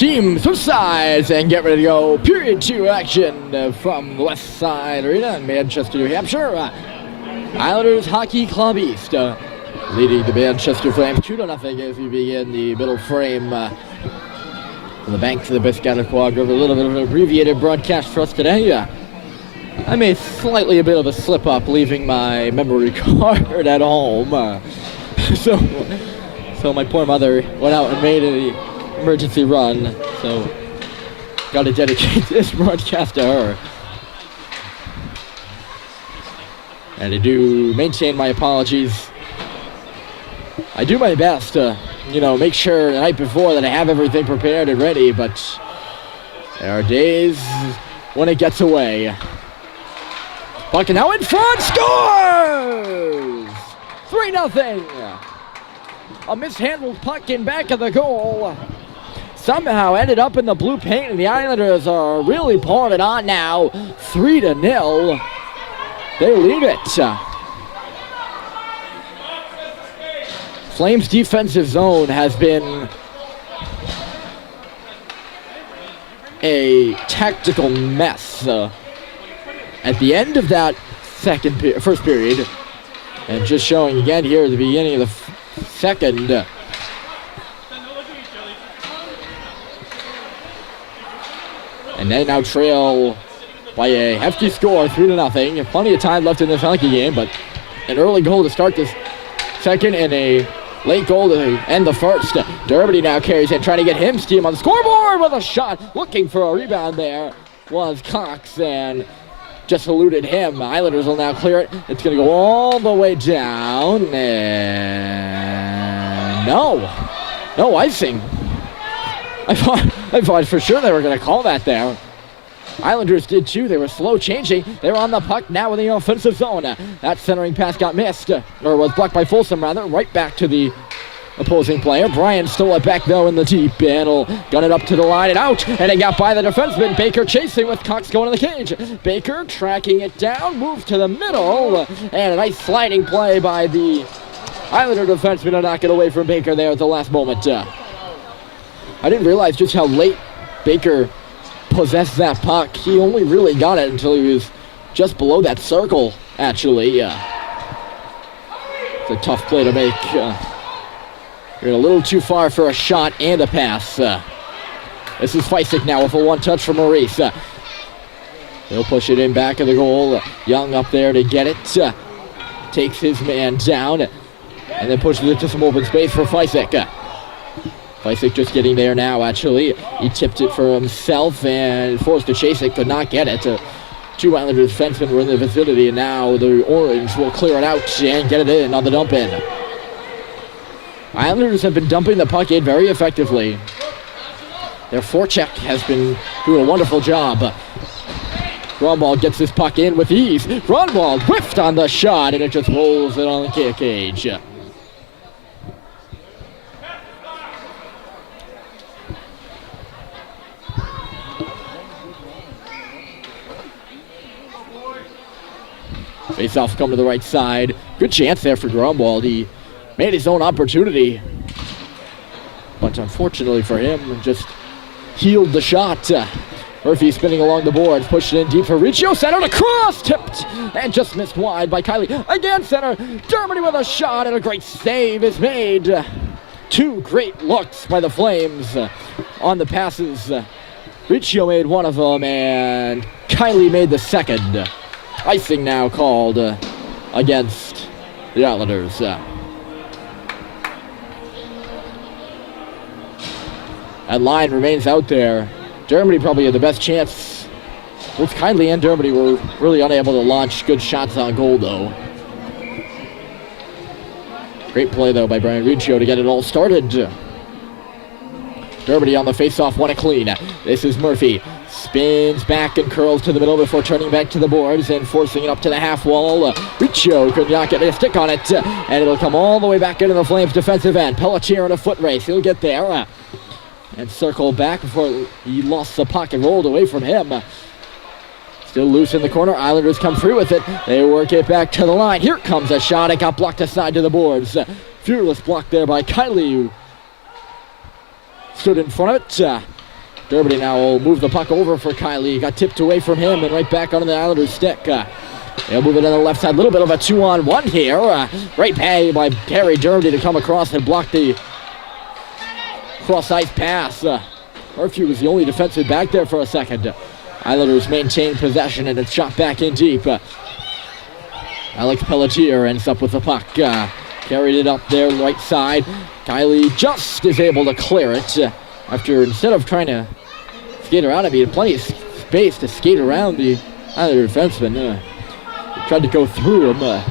Team switch sides and get ready to go. Period 2 action from the West Side Arena in Manchester, New Hampshire. Islanders Hockey Club East leading the Manchester Flames 2-0 as we begin the middle frame from the banks of the Piscataqua River. A little bit of an abbreviated broadcast for us today. I made slightly a bit of a slip up leaving my memory card at home. So my poor mother went out and made an emergency run. So got to dedicate this broadcast to her. And I do maintain my apologies. I do my best to, make sure the night before that I have everything prepared and ready, but there are days when it gets away. Puck now in front, scores! 3-0. A mishandled puck in back of the goal. Somehow ended up in the blue paint, and the Islanders are really pouring it on now. 3-0. They lead it. Flames' defensive zone has been a tactical mess at the end of that first period. And just showing again here at the beginning of the second. And they now trail by a hefty score, 3-0. Plenty of time left in this hockey game, but an early goal to start this second and a late goal to end the first. Dermody now carries it, trying to get him steam on the scoreboard with a shot. Looking for a rebound there was Cox and just eluded him. Islanders will now clear it. It's going to go all the way down. And no icing. I thought for sure they were going to call that there. Islanders did too. They were slow changing. They're on the puck now in the offensive zone. That centering pass got missed, or was blocked by Folsom rather. Right back to the opposing player. Bryan stole it back though in the deep, and he'll gun it up to the line and out. And it got by the defenseman. Baker chasing with Cox going to the cage. Baker tracking it down, moves to the middle, and a nice sliding play by the Islander defenseman to knock it away from Baker there at the last moment. I didn't realize just how late Baker possessed that puck. He only really got it until he was just below that circle, actually. It's a tough play to make. You're a little too far for a shot and a pass. This is Feisik now with a one-touch from Maurice. He'll push it in back of the goal. Young up there to get it. Takes his man down and then pushes it to some open space for Feisik. Feisik just getting there now, actually. He tipped it for himself and forced to chase it, could not get it. Two Islander defensemen were in the vicinity, and now the Orange will clear it out and get it in on the dump in. Islanders have been dumping the puck in very effectively. Their forecheck has been doing a wonderful job. Grunwald gets this puck in with ease. Grunwald whiffed on the shot, and it just rolls it on the cage. Face-off come to the right side. Good chance there for Grunwald. He made his own opportunity, but unfortunately for him, just healed the shot. Murphy spinning along the boards, pushed it in deep for Riccio. Center to cross, tipped, and just missed wide by Kiley. Again, center. Dermody with a shot, and a great save is made. Two great looks by the Flames on the passes. Riccio made one of them, and Kiley made the second. Icing now called against the Islanders. That line remains out there. Dermody probably had the best chance. Both Kiley and Dermody were really unable to launch good shots on goal, though. Great play, though, by Brian Riccio to get it all started. Dermody on the face-off, won it clean. This is Murphy. Spins back and curls to the middle before turning back to the boards and forcing it up to the half wall. Riccio could not get a stick on it, and it'll come all the way back into the Flames' defensive end. Pelletier in a foot race. He'll get there and circle back before he lost the puck and rolled away from him. Still loose in the corner. Islanders come through with it. They work it back to the line. Here comes a shot. It got blocked aside to the boards. Fearless block there by Kiley, who stood in front of it. Dermody now will move the puck over for Kylie. Got tipped away from him and right back onto the Islanders' stick. They'll move it on the left side. A little bit of a 2-on-1 here. Great pay by Carey Dermody to come across and block the cross-ice pass. Murphy was the only defensive back there for a second. Islanders maintain possession and it's shot back in deep. Alex Pelletier ends up with the puck. Carried it up there right side. Kylie just is able to clear it after, instead of trying to skate around it, he had plenty of space to skate around the Islander defenseman. He tried to go through him,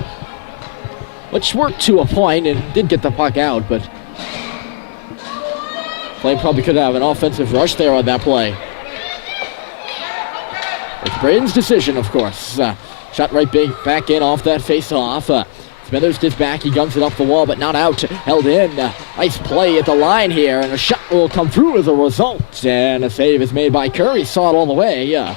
which worked to a point and did get the puck out, but Flame probably could have an offensive rush there on that play. It's Braden's decision, of course. Shot right back in off that face-off. Smithers gets back, he guns it up the wall, but not out. Held in. Nice play at the line here, and a shot will come through as a result. And a save is made by Curry. Saw it all the way.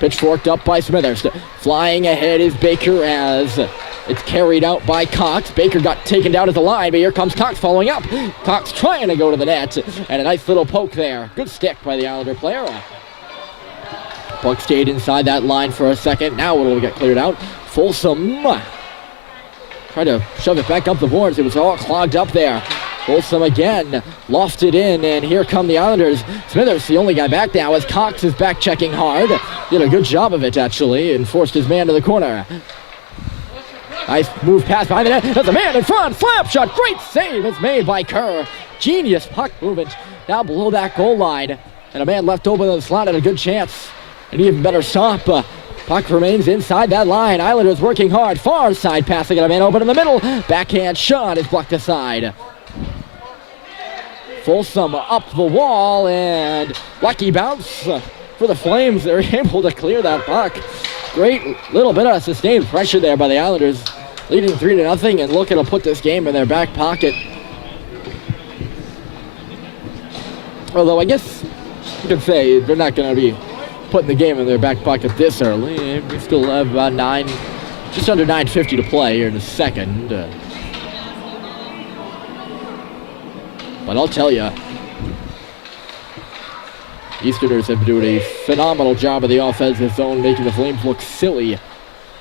Pitchforked up by Smithers. Flying ahead is Baker as it's carried out by Cox. Baker got taken down at the line, but here comes Cox following up. Cox trying to go to the net, and a nice little poke there. Good stick by the Islander player. Puck stayed inside that line for a second. Now it'll get cleared out. Folsom tried to shove it back up the boards. It was all clogged up there. Folsom again lofted in, and here come the Islanders. Smithers, the only guy back now, as Cox is back checking hard. Did a good job of it, actually, and forced his man to the corner. Nice move pass behind the net. There's a man in front. Slap shot. Great save is made by Kerr. Genius puck movement down below that goal line. And a man left open in the slot had a good chance. An even better stop. Puck remains inside that line. Islanders working hard. Far side passing and a man open in the middle. Backhand shot is blocked aside. Folsom up the wall and lucky bounce for the Flames. They're able to clear that puck. Great little bit of sustained pressure there by the Islanders, leading 3-0 and looking to put this game in their back pocket. Although I guess you could say they're not going to be putting the game in their back pocket this early. We still have about just under 9:50 to play here in the second. But I'll tell you, Easterners have been doing a phenomenal job of the offensive zone, making the Flames look silly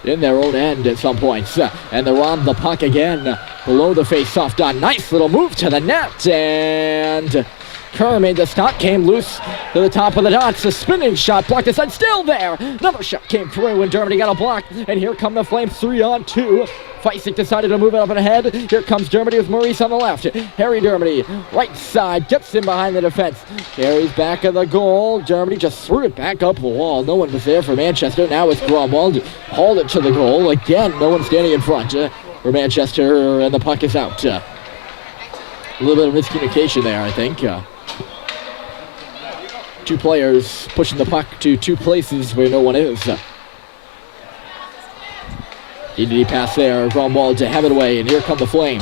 in their own end at some points. And they're on the puck again, below the face-off dot. Nice little move to the net, and Kerr made the stop, came loose to the top of the dots. A spinning shot blocked aside, still there. Another shot came through when Dermody got a block, and here come the Flames 3-on-2. Feisik decided to move it up and ahead. Here comes Dermody with Maurice on the left. Harry Dermody, right side, gets in behind the defense. Carries back of the goal. Dermody just threw it back up the wall. No one was there for Manchester. Now it's Gromwald. Hauled it to the goal. Again, no one standing in front for Manchester, and the puck is out. A little bit of miscommunication there, I think. Two players pushing the puck to two places where no one is. DDD pass there, Gromwald to Hemingway, and here come the Flames.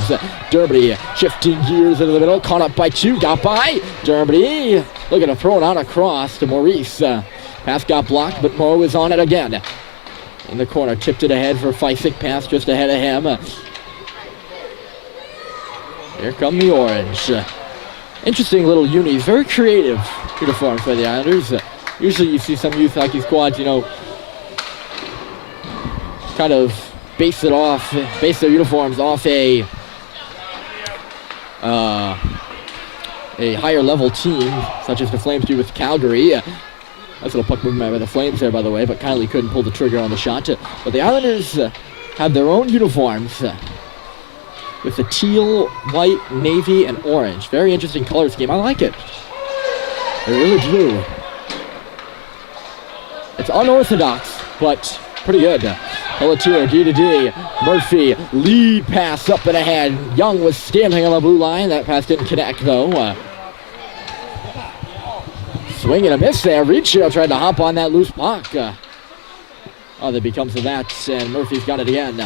Dermody shifting gears into the middle, caught up by two, got by. Dermody looking to throw it on across to Maurice. Pass got blocked, but Mo is on it again. In the corner, tipped it ahead for Feisik, pass just ahead of him. Here come the Orange. Interesting little unis, very creative uniforms by the Islanders. Usually you see some youth hockey squads, kind of base their uniforms off a higher level team, such as the Flames do with Calgary. Nice little puck movement by the Flames there, by the way, but Kylie couldn't pull the trigger on the shot. But the Islanders have their own uniforms with the teal, white, navy, and orange. Very interesting color scheme. I like it. I really do. It's unorthodox, but pretty good. Pelletier, D-to-D. Murphy, lead pass up and ahead. Young was standing on the blue line. That pass didn't connect, though. Swing and a miss there. Riccio tried to hop on that loose puck. That becomes of that, and Murphy's got it again.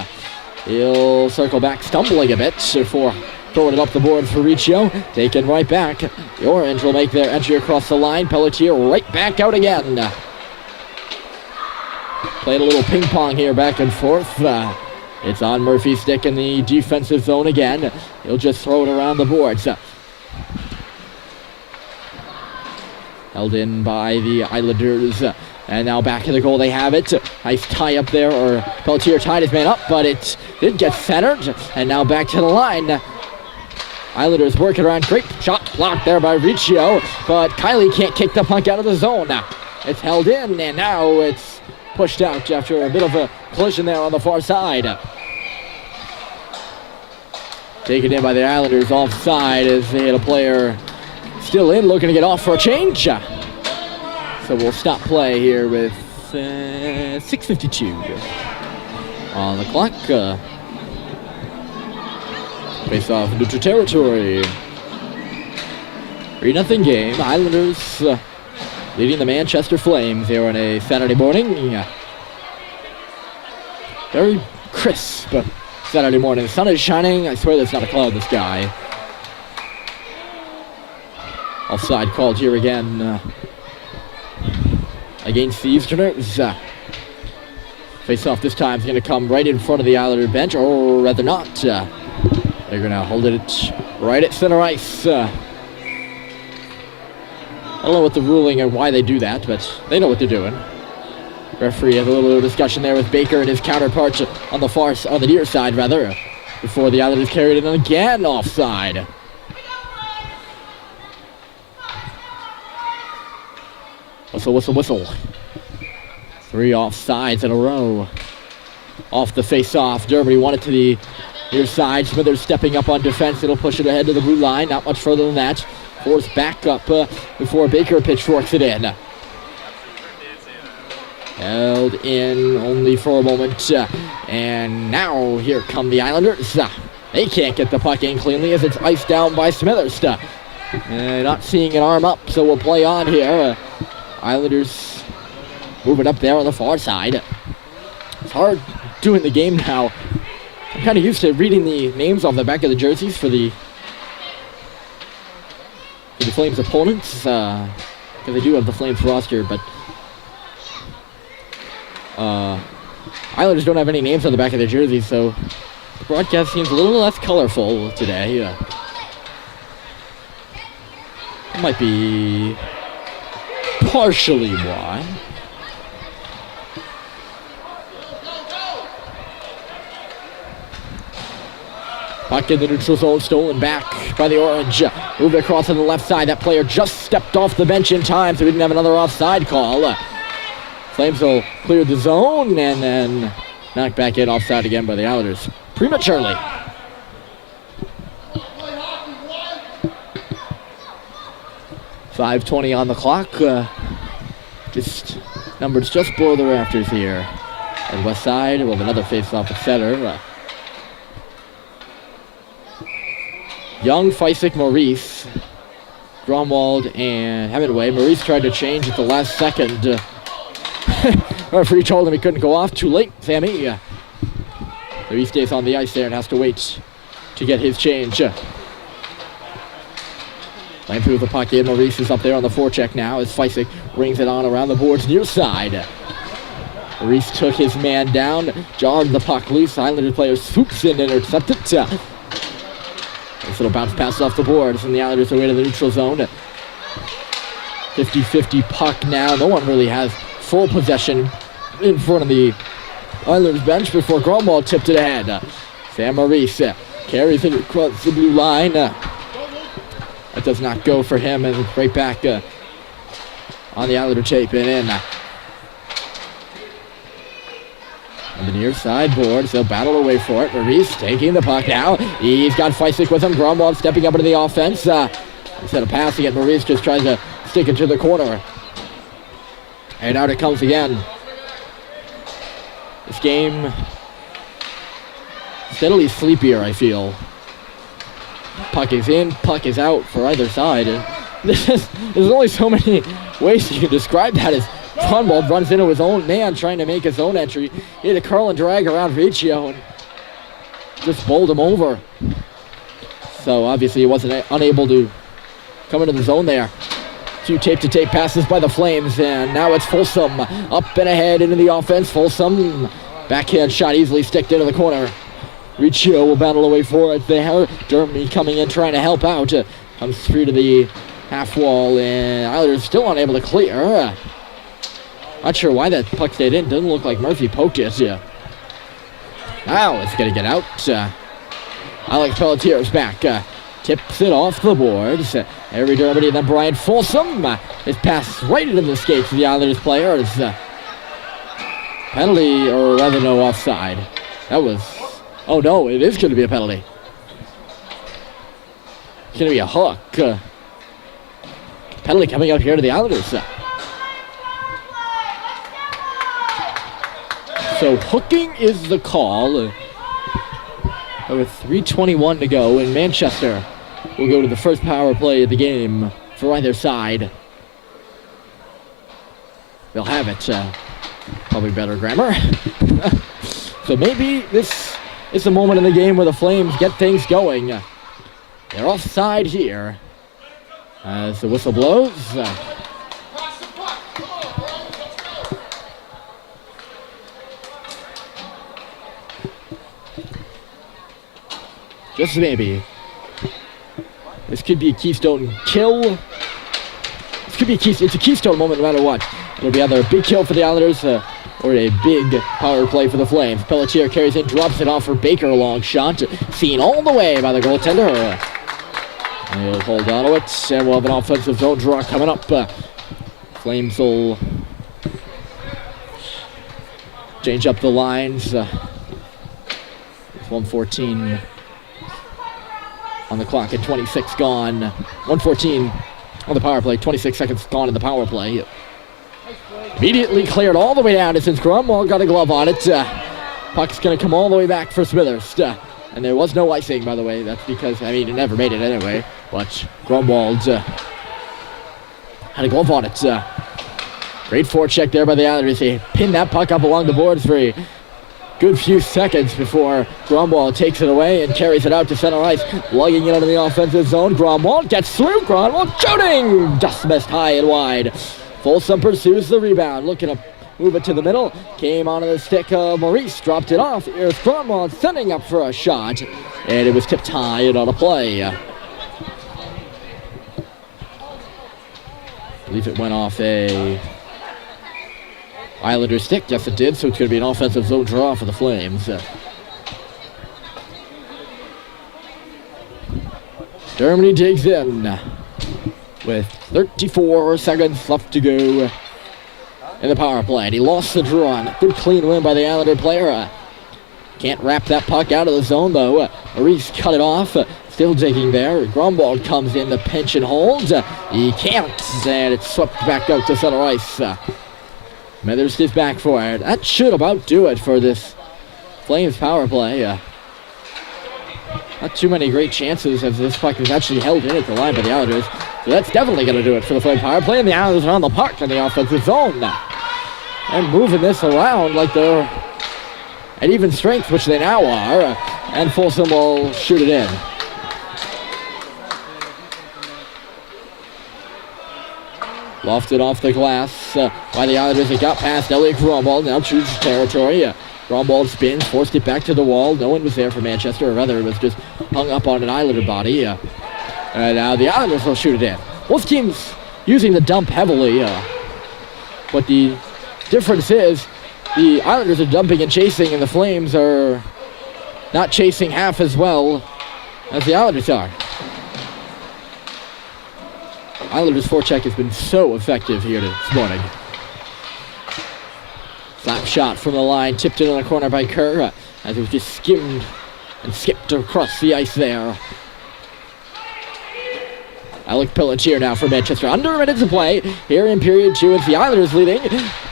He'll circle back, stumbling a bit before throwing it up the board for Riccio. Taken right back. The Orange will make their entry across the line. Pelletier right back out again. Playing a little ping pong here back and forth. It's on Murphy's stick in the defensive zone again. He'll just throw it around the boards. Held in by the Islanders. And now back to the goal, they have it. Nice tie up there, or Pelletier tied his man up, but it did get centered. And now back to the line. Islanders working around. Great shot blocked there by Riccio, but Kylie can't kick the puck out of the zone. It's held in, and now it's pushed out after a bit of a collision there on the far side. Taken in by the Islanders, offside as they had a player still in, looking to get off for a change. So we'll stop play here with 6:52 on the clock. Face off neutral territory. 3-0 game. Islanders leading the Manchester Flames here on a Saturday morning. Very crisp Saturday morning. The sun is shining. I swear there's not a cloud in the sky. Offside called here again against the Easterners. Face off this time is going to come right in front of the Islander bench, or rather not. They're going to hold it right at center ice. I don't know what the ruling and why they do that, but they know what they're doing. Referee has a little bit of discussion there with Baker and his counterparts on the near side, rather, before the Islanders carried it in again offside. Whistle, whistle, whistle. 3 offsides in a row. Off the face-off, Dermody won it to the near side. Smithers stepping up on defense. It'll push it ahead to the blue line. Not much further than that. Forced back up before Baker pitchforks it in. Held in only for a moment. And now here come the Islanders. They can't get the puck in cleanly as it's iced down by Smithers. Not seeing an arm up, so we'll play on here. Islanders moving up there on the far side. It's hard doing the game now. I'm kind of used to reading the names off the back of the jerseys for the Flames opponents, because they do have the Flames roster, but Islanders don't have any names on the back of their jerseys, so the broadcast seems a little less colorful today. It might be partially why. Puck in the neutral zone, stolen back by the Orange. Moved across to the left side. That player just stepped off the bench in time, so we didn't have another offside call. Flames will clear the zone and then knocked back in offside again by the Islanders prematurely. .5:20 on the clock. Just numbers just below the rafters here. And west side with another face-off at center. Young, Feisik, Maurice, Gromwald, and Hemingway. Maurice tried to change at the last second. Referee told him he couldn't go off. Too late, Sammy. Maurice stays on the ice there and has to wait to get his change. Playing through the puck in. Maurice is up there on the forecheck now as Feisik rings it on around the boards near side. Maurice took his man down, jarred the puck loose. Islander player swoops in and intercepts it. This little bounce pass off the boards, and the Islanders are away to the neutral zone. 50-50 puck now. No one really has full possession in front of the Islanders bench before Gromwald tipped it ahead. Sam Maurice carries it across the blue line. That does not go for him, and it's right back on the Islander tape and in. On the near side boards, they'll battle away for it. Maurice taking the puck now. He's got Feisik with him. Gromwald stepping up into the offense. Instead of passing it, Maurice just tries to stick it to the corner. And out it comes again. This game steadily sleepier, I feel. Puck is in, puck is out for either side. And there's only so many ways you can describe that. As Gromwald runs into his own man trying to make his own entry. He had a curl and drag around Riccio and just bowled him over. So obviously he wasn't unable to come into the zone there. 2 tape-to-tape passes by the Flames, and now it's Folsom up and ahead into the offense. Folsom, backhand shot easily sticked into the corner. Riccio will battle away for it there. Dermody coming in trying to help out. Comes through to the Half wall, and Islanders still unable to clear. Not sure why that puck stayed in. Doesn't look like Murphy poked it. Now it's going to get out. Alex Pelletier's back. Tips it off the boards. Harry Dermody and then Brian Folsom. It's passed right into the skates of the Islanders players. Penalty, or rather no offside. That was... Oh no, it is going to be a penalty. It's going to be a hook. Penalty coming up here to the Islanders. So hooking is the call. With 3:21 to go, and Manchester will go to the first power play of the game for either side. They'll have it. Probably better grammar. So maybe this is a moment in the game where the Flames get things going. They're offside here. As the whistle blows. Just maybe. This could be a keystone kill. This could be it's a keystone moment no matter what. It'll be either a big kill for the Islanders or a big power play for the Flames. Pelletier carries in, drops it off for Baker, a long shot. Seen all the way by the goaltender. He'll hold on to it, and we'll have an offensive zone draw coming up. Flames will change up the lines. 1:14 on the clock and 26 gone. 1:14 on the power play, 26 seconds gone in the power play. Immediately cleared all the way down, and since Grunwald got a glove on it, puck's going to come all the way back for Smithers. And there was no icing, by the way. That's because, I mean, it never made it anyway. But Grunwald had a glove on it. Great forecheck there by the Islanders. They pinned that puck up along the boards for a good few seconds before Grunwald takes it away and carries it out to center ice, lugging it into the offensive zone. Grunwald gets through. Grunwald shooting! Just missed high and wide. Folsom pursues the rebound, looking to move it to the middle. Came onto the stick of Maurice, dropped it off. Here's Grunwald setting up for a shot, and it was tipped high and on a play. I believe it went off a Islander stick. Yes, it did, so it's going to be an offensive zone draw for the Flames. Germany digs in with 34 seconds left to go in the power play. And he lost the draw. Good clean win by the Islander player. Can't wrap that puck out of the zone, though. Maurice cut it off. Still digging there. Grunwald comes in to pinch and hold. He can't, and it's swept back out to center ice. Smithers is back for it. That should about do it for this Flames power play. Not too many great chances as this puck is actually held in at the line by the Islanders. So that's definitely going to do it for the Flames power play. And the Islanders are on the puck in the offensive zone. And moving this around like they're at even strength, which they now are. And Folsom will shoot it in. Lofted off the glass by the Islanders. It got past Elliot Grunwald. Now chooses territory. Grunwald spins, forced it back to the wall. No one was there for Manchester, or rather it was just hung up on an Islander body. And now the Islanders will shoot it in. Both teams using the dump heavily. But the difference is the Islanders are dumping and chasing, and the Flames are not chasing half as well as the Islanders are. Islanders' forecheck has been so effective here this morning. Slap shot from the line, tipped in the corner by Kerr, as it was just skimmed and skipped across the ice there. Alec Pelletier now for Manchester. Under a minute to play here in period 2. It's the Islanders leading.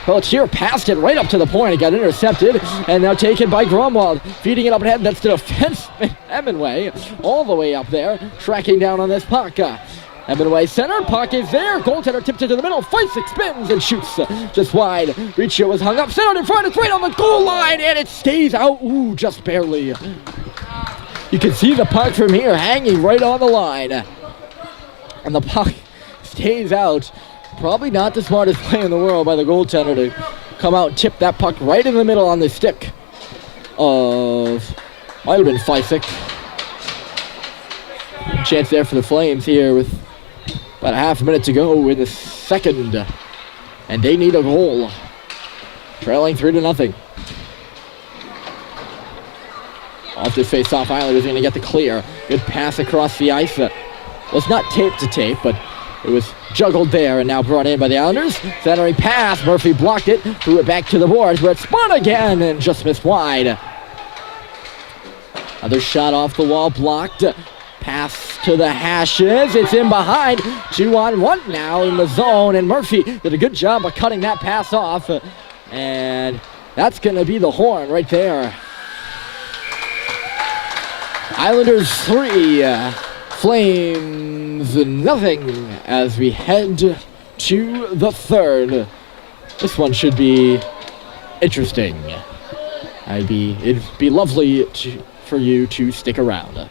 Pelletier passed it right up to the point. It got intercepted and now taken by Grunwald. Feeding it up ahead. That's to defenseman Emenway. All the way up there. Tracking down on this puck. Emenway center. Puck is there. Goaltender tipped it to the middle. Fights, spins, and shoots just wide. Riccio was hung up. Centered in front. It's right on the goal line. And it stays out. Ooh, just barely. You can see the puck from here hanging right on the line. And the puck stays out. Probably not the smartest play in the world by the goaltender to come out and tip that puck right in the middle on the stick of, might have been Fysick. Chance there for the Flames here with About a half a minute to go in the second. And they need a goal. Trailing 3-0. Off this face-off, Islanders going to get the clear. Good pass across the ice. Was not tape to tape, but it was juggled there and now brought in by the Islanders. Centering pass. Murphy blocked it. Threw it back to the boards where it spun again and just missed wide. Another shot off the wall blocked. Pass to the hashes. It's in behind. 2-on-1 now in the zone. And Murphy did a good job of cutting that pass off. And that's going to be the horn right there. Islanders 3, Flames 0 as we head to the third. This one should be interesting. It'd be lovely for you to stick around.